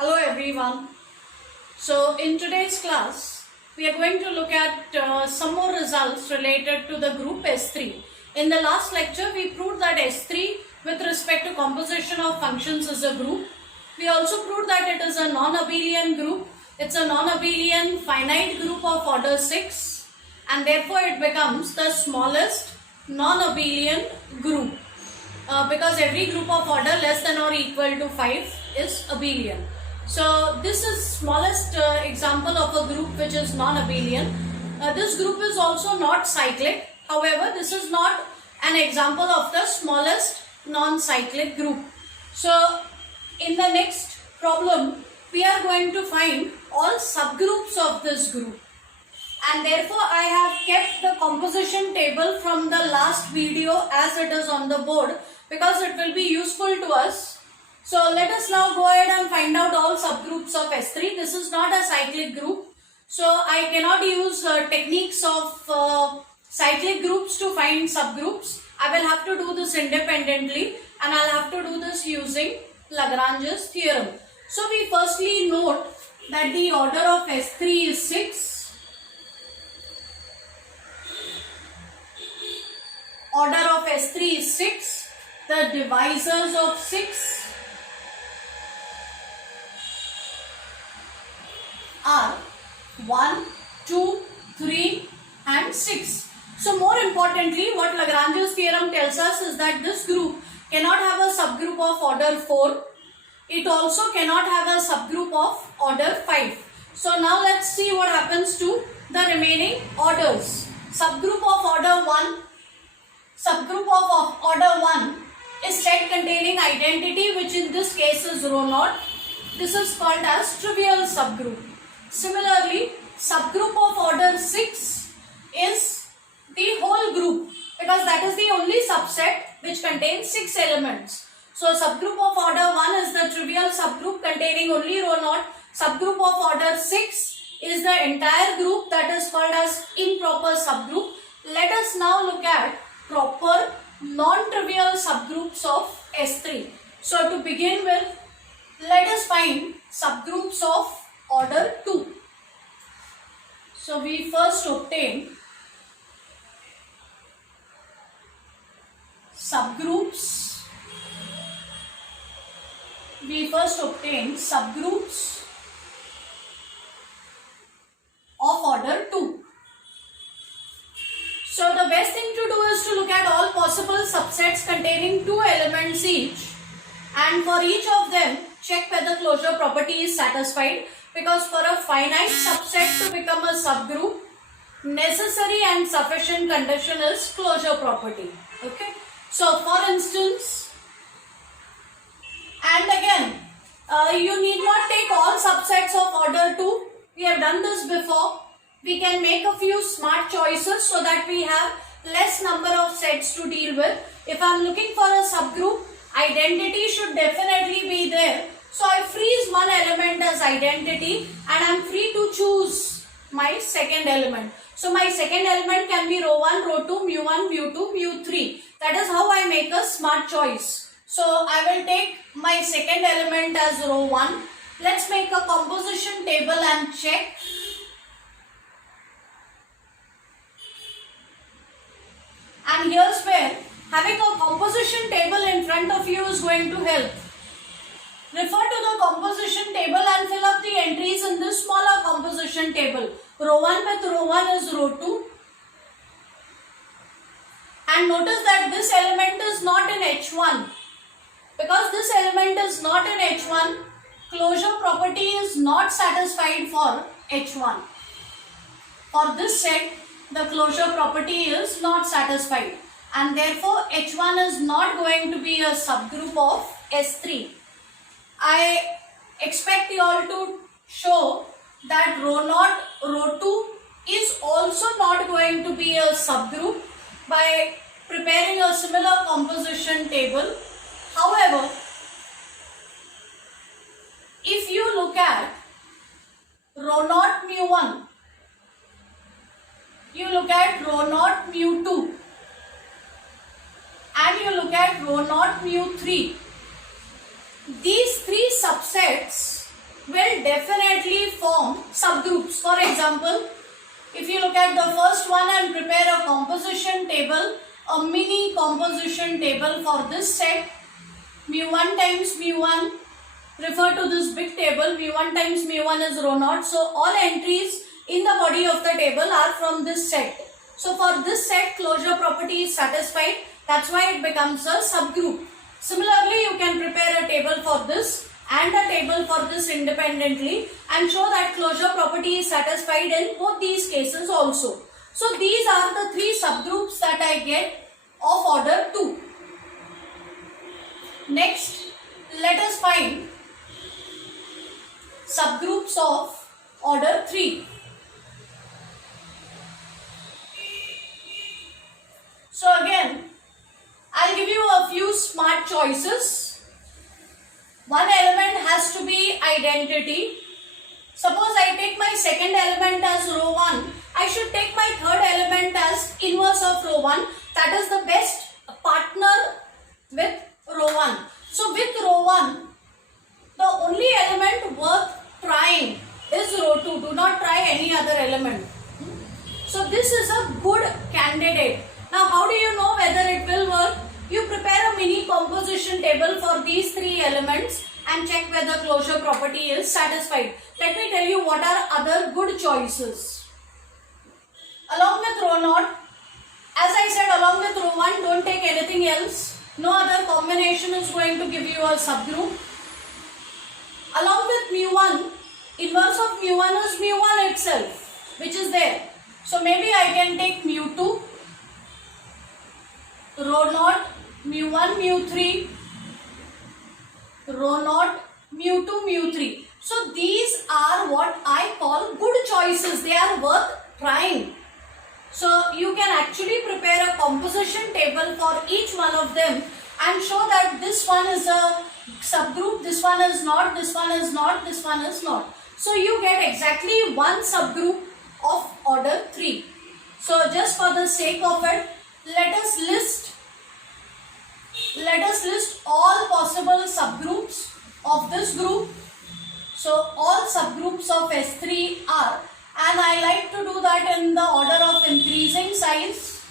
Hello everyone. So in today's class, we are going to look at some more results related to the group S3. In the last lecture, we proved that S3 with respect to composition of functions is a group. We also proved that it is a non-abelian group. It's a non-abelian finite group of order 6 and therefore it becomes the smallest non-abelian group because every group of order less than or equal to 5 is abelian. So this is smallest example of a group which is non-abelian. This group is also not cyclic. However, this is not an example of the smallest non-cyclic group. So in the next problem, we are going to find all subgroups of this group. And therefore, I have kept the composition table from the last video as it is on the board because it will be useful to us. So let us now go ahead and find out all subgroups of S3. This is not a cyclic group. So I cannot use techniques of cyclic groups to find subgroups. I will have to do this independently and I'll have to do this using Lagrange's theorem. So we firstly note that the order of S3 is 6. Order of S3 is 6. The divisors of 6 are 1, 2, 3 and 6. So more importantly, what Lagrange's theorem tells us is that this group cannot have a subgroup of order 4. It also cannot have a subgroup of order 5. So now let's see what happens to the remaining orders. Subgroup of order 1. Subgroup of order 1 is set containing identity, which in this case is rho naught. This is called as trivial subgroup. Similarly, subgroup of order 6 is the whole group because that is the only subset which contains 6 elements. So subgroup of order 1 is the trivial subgroup containing only rho naught. Subgroup of order 6 is the entire group that is called as improper subgroup. Let us now look at proper non-trivial subgroups of S3. So to begin with, let us find subgroups of order 2. So we first obtain subgroups. Of order 2. So the best thing to do is to look at all possible subsets containing 2 elements each, and for each of them check whether closure property is satisfied, because for a finite subset to become a subgroup, necessary and sufficient condition is closure property. Okay. So for instance, and again, you need not take all subsets of order 2. We have done this before. We can make a few smart choices so that we have less number of sets to deal with. If I am looking for a subgroup, identity should definitely be there. So I freeze one element as identity and I am free to choose my second element. So my second element can be rho 1, rho 2, mu 1, mu 2, mu 3. That is how I make a smart choice. So I will take my second element as rho 1. Let's make a composition table and check. And here's where having a composition table in front of you is going to help. Refer to the composition table and fill up the entries in this smaller composition table. Rho 1 with rho 1 is rho 2. And notice that this element is not in H1. Because this element is not in H1, closure property is not satisfied for H1. For this set, the closure property is not satisfied. And therefore, H1 is not going to be a subgroup of S3. I expect you all to show that rho naught, rho 2 is also not going to be a subgroup by preparing a similar composition table. However, if you look at rho naught mu 1, you look at rho naught mu 2, and you look at rho naught mu 3, these three subsets will definitely form subgroups. For example, if you look at the first one and prepare a composition table, a mini composition table for this set, mu1 times mu1, refer to this big table, mu1 times mu1 is rho naught. So all entries in the body of the table are from this set. So for this set, closure property is satisfied. That's why it becomes a subgroup. Similarly, you can prepare a table for this and a table for this independently and show that closure property is satisfied in both these cases also. So these are the three subgroups that I get of order 2. Next, let us find subgroups of order 3. So again, I'll give you a few smart choices. One element has to be identity. Suppose I take my second element as row 1. I should take my third element as inverse of row 1. That is the best partner with row 1. So with row 1, the only element worth trying is row 2. Do not try any other element. So this is a good candidate. Now how do you know whether it will work? You prepare a mini composition table for these three elements and check whether closure property is satisfied. Let me tell you what are other good choices. Along with row naught, as I said, along with row 1, don't take anything else. No other combination is going to give you a subgroup. Along with mu1, inverse of mu1 is mu1 itself, which is there. So maybe I can take mu2, row naught, mu1, mu3, row naught, mu2, mu3. So these are what I call good choices. They are worth trying. So you can actually prepare a composition table for each one of them and show that this one is a subgroup, this one is not, this one is not, this one is not. So you get exactly one subgroup of order 3. So just for the sake of it, let us list all possible subgroups of this group. So all subgroups of S3 are, and I like to do that in the order of increasing size.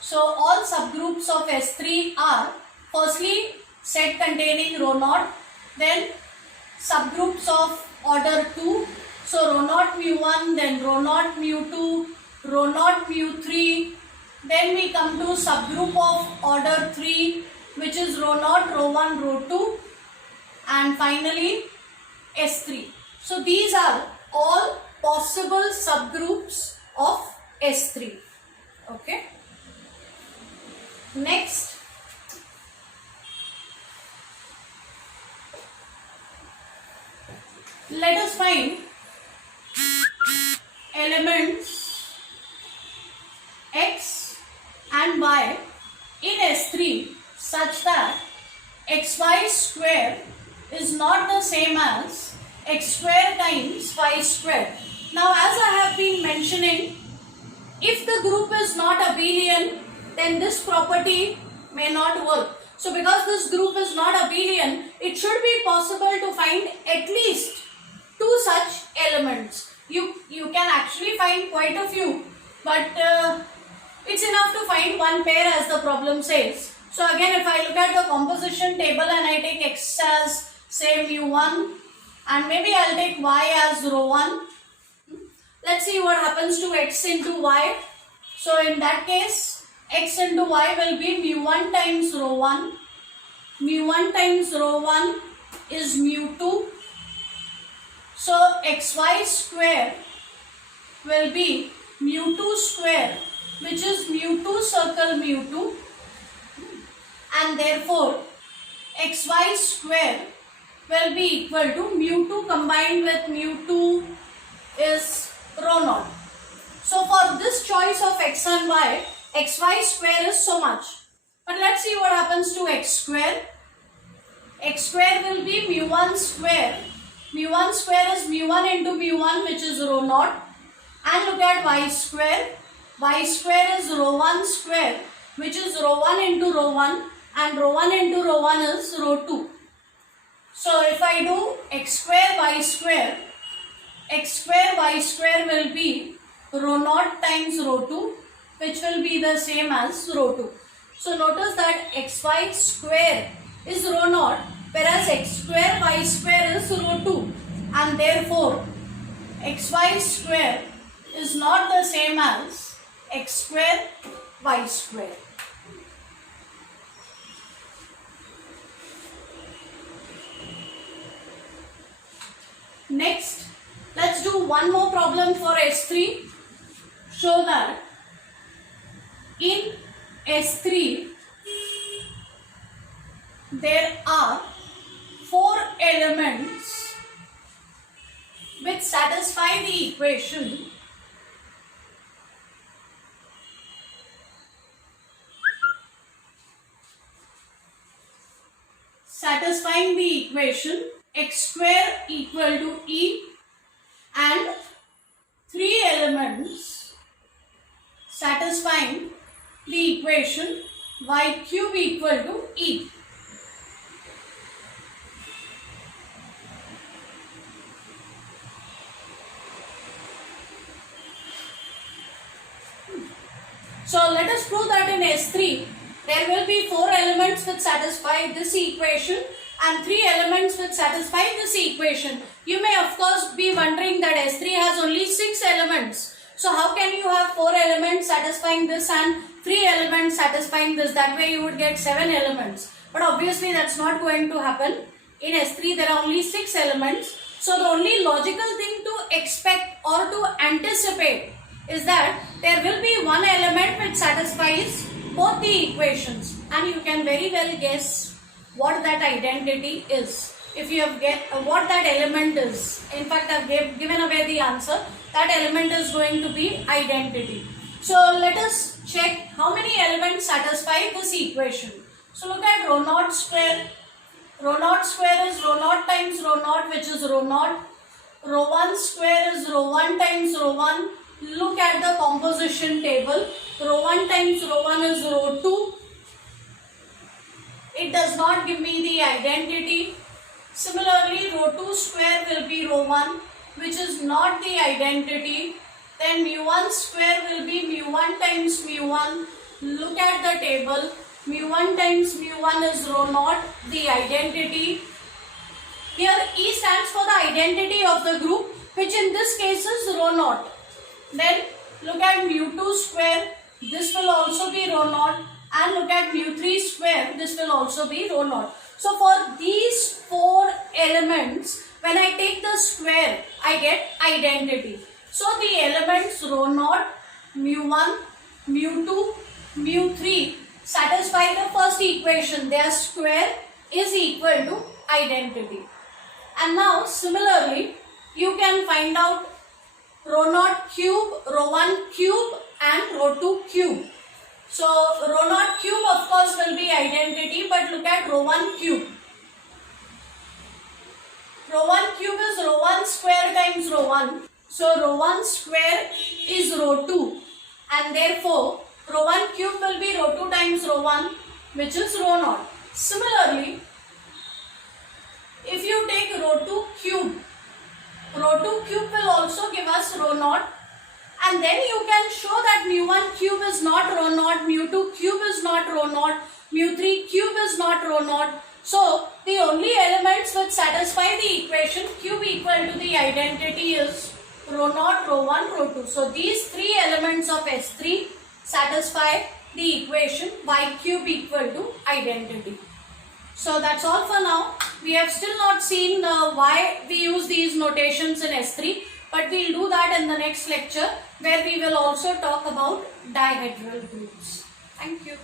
So all subgroups of S3 are, firstly, set containing row naught, then subgroups of order 2. So row naught mu1, then row naught mu2, row naught mu3. Then we come to subgroup of order 3, which is row naught, row 1, row 2, and finally S3. So these are all possible subgroups of S3. Okay. Next, let us find elements x and y in S3 such that xy square is not the same as x square times y square. Now as I have been mentioning, if the group is not abelian, then this property may not work. So because this group is not abelian, it should be possible to find at least 2 such elements. You can actually find quite a few, but it's enough to find one pair as the problem says. So again, if I look at the composition table and I take x as say mu1 and maybe I'll take y as row 1. Let's see what happens to x into y. So in that case, x into y will be mu1 times row 1. Mu1 times row 1 is mu2. So xy square will be mu2 square, which is mu2 circle mu2, and therefore xy square will be equal to mu2 combined with mu2 is rho naught. So for this choice of x and y, xy square is so much. But let's see what happens to x square. X square will be mu1 square. Mu1 square is mu1 into mu1, which is rho naught. And look at y square. Y square is rho 1 square, which is rho 1 into rho 1, and rho 1 into rho 1 is rho 2. So if I do x square y square will be rho naught times rho 2, which will be the same as rho 2. So notice that xy square is rho naught, whereas x square y square is rho 2, and therefore xy square is not the same as x square y square. Next, let's do one more problem for S3. Show that in S3 there are 4 elements which satisfy the equation x square equal to E, and 3 elements satisfying the equation y cube equal to E. So let us prove that in S3 there will be 4 elements which satisfy this equation and 3 elements which satisfy this equation. You may of course be wondering that S3 has only 6 elements. So how can you have 4 elements satisfying this and 3 elements satisfying this? That way you would get 7 elements. But obviously that's not going to happen. In S3 there are only 6 elements. So the only logical thing to expect or to anticipate is that there will be one element which satisfies both the equations, and you can very well guess what that identity is. If you have guessed what that element is, in fact I have given away the answer. That element is going to be identity. So let us check how many elements satisfy this equation. So look at rho naught square. Rho naught square is rho naught times rho naught, which is rho naught. Rho 1 square is rho 1 times rho 1. Look at the composition table. Rho 1 times rho 1 is rho 2. It does not give me the identity. Similarly, rho 2 square will be rho 1, which is not the identity. Then mu 1 square will be mu 1 times mu 1. Look at the table. Mu 1 times mu 1 is rho naught, the identity. Here E stands for the identity of the group, which in this case is rho naught. Then look at mu 2 square, this will also be rho naught, and look at mu 3 square, this will also be rho naught. So for these 4 elements, when I take the square, I get identity. So the elements rho naught, mu 1, mu 2, mu 3 satisfy the first equation. Their square is equal to identity. And now similarly, you can find out rho naught cube, rho 1 cube and rho 2 cube. So rho naught cube of course will be identity, but look at rho 1 cube. Rho 1 cube is rho 1 square times rho 1. So rho 1 square is rho 2, and therefore rho 1 cube will be rho 2 times rho 1, which is rho naught. Similarly, if you take rho 2 cube will also give us rho naught, and then you can show that mu 1 cube is not rho naught, mu 2 cube is not rho naught, mu 3 cube is not rho naught. So the only elements which satisfy the equation cube equal to the identity is rho naught, rho 1, rho 2. So these 3 elements of S3 satisfy the equation y cube equal to identity. So that's all for now. We have still not seen why we use these notations in S3, but we'll do that in the next lecture, where we will also talk about dihedral groups. Thank you.